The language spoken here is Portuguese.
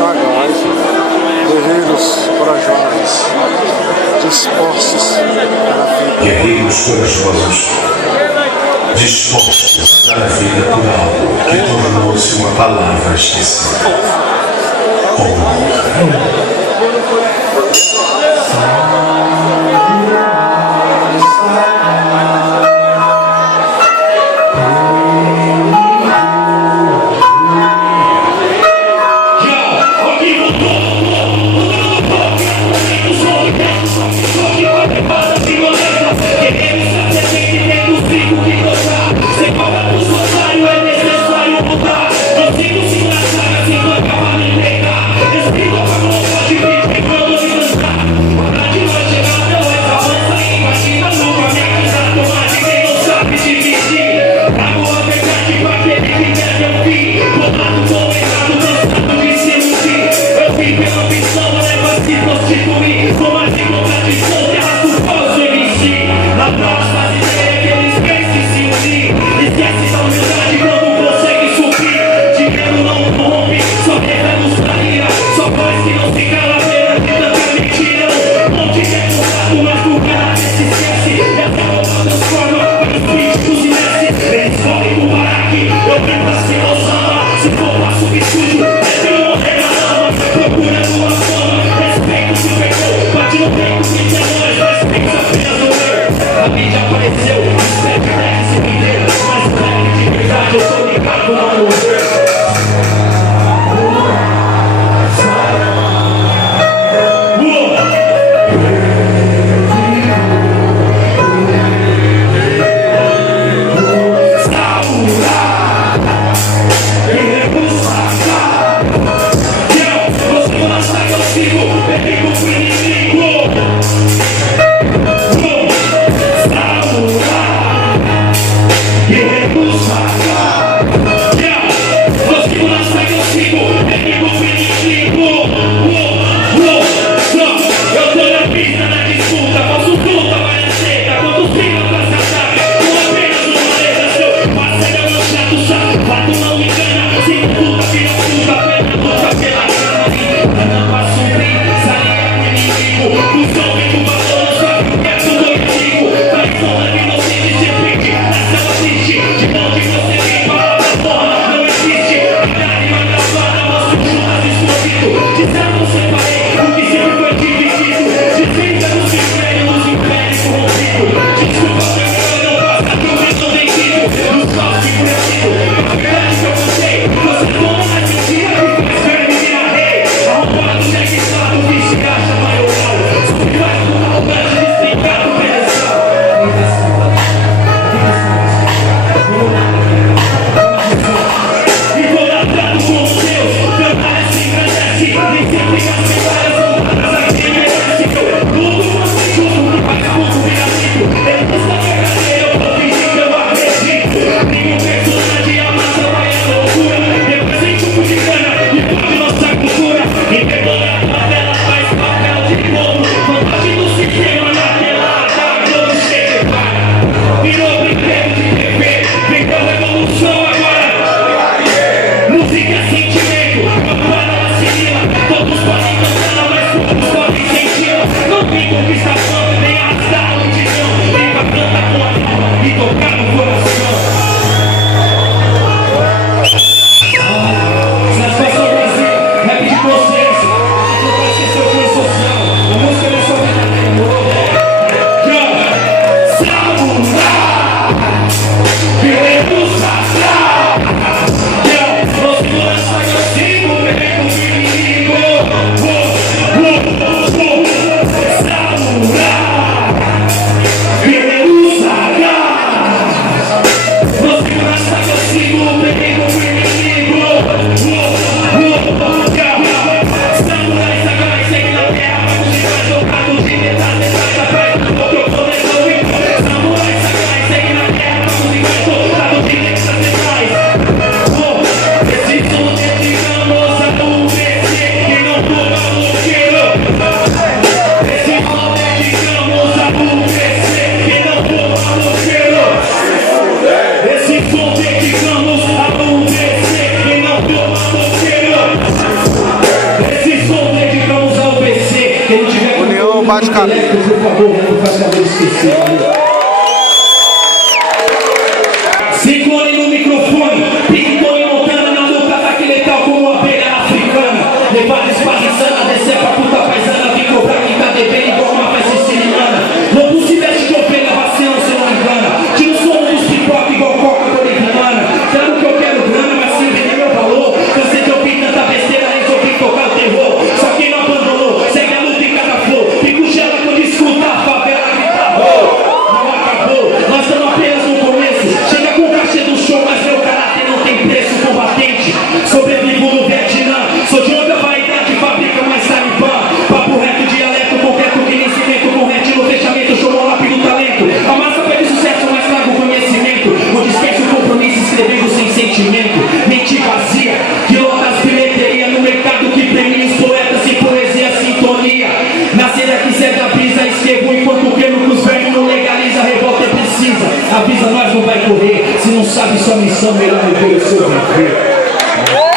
sagazes, guerreiros corajosos, dispostos para a vida. Guerreiros corajosos, dispostos a dar a vida por algo que tornou-se uma palavra esquecida. bate-cabeça. Por favor, faz favor de esquecer. Ciclone no microfone, Pictone montando na luta, ataque letal como uma abelha africana. Levada espaço insana, descer pra puta paisana, vem cobrar quem tá devendo igual uma festa siciliana. Lobo se veste de ovelha, vacina, se não engana. Tira o som dos pipoca igual coca boliviana. Claro que eu quero grana, mas sim vender meu valor. Cansei de ouvir tanta besteira, resolvi tocar o terror. Só quem não abandonou, segue a luta em cada flor. Pico gela quando escuta a favela gritar. Não acabou, nós estamos apenas no começo. Chega com o cachê do show, mas meu caráter não tem preço. Combatente, sobrevivo no Vietnã. Sou de outra vaidade, fabrica mais talibã. Papo reto, dialeto, concreto que nem cimento. Corrente no fechamento, show rápido talento. A massa pede sucesso, mas trago conhecimento. Onde esquece o compromisso, escrevendo sem sentimento. Mente vazia, que lota as bilheterias no mercado que premia os poetas e poesia, sintonia. Nascer aqui cede a brisa, escrevo enquanto queimo que os vermes não legaliza. Revolta é precisa, avisa nós não vai correr. Se não sabe sua missão, melhor viver o seu viver.